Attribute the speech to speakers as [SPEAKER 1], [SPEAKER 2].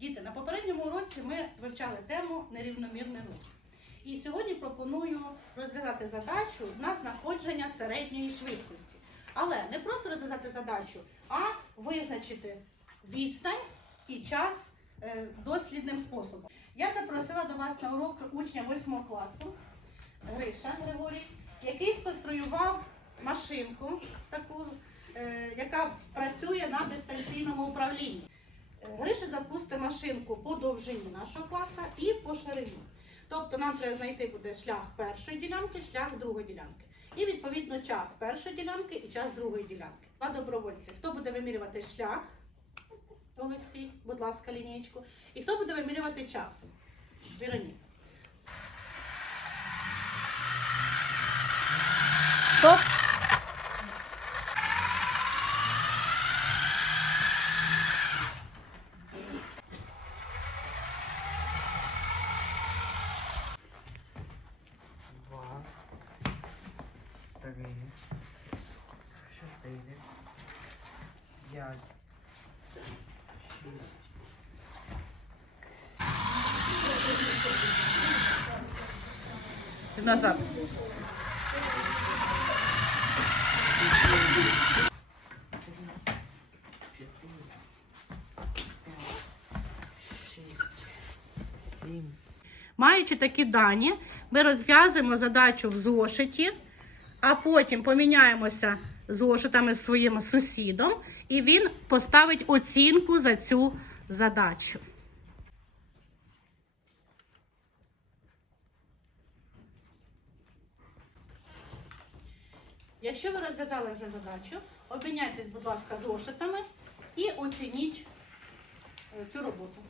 [SPEAKER 1] Діти, на попередньому уроці ми вивчали тему нерівномірний рух. І сьогодні пропоную розв'язати задачу на знаходження середньої швидкості. Але не просто розв'язати задачу, а визначити відстань і час е, дослідним способом. Я запросила до вас на урок учня 8 класу Гриша Григорій, який сконструював машинку, таку, е, яка працює на дистанційному управлінні. Гриша запустить машинку по довжині нашого класу і по ширині. Тобто нам треба знайти буде шлях першої ділянки, шлях другої ділянки. І відповідно час першої ділянки і час другої ділянки. Два добровольці. Хто буде вимірювати шлях? Олексій, будь ласка, лінієчку. І хто буде вимірювати час? Вероніка. Стоп.
[SPEAKER 2] Два, три, чотири, п'ять, шість,
[SPEAKER 1] Назад. Маючи такі дані, ми розв'язуємо задачу в зошиті, а потім поміняємося зошитами з своїм сусідом, і він поставить оцінку за цю задачу. Якщо ви розв'язали вже задачу, обміняйтесь, будь ласка, зошитами і оцініть е, цю роботу.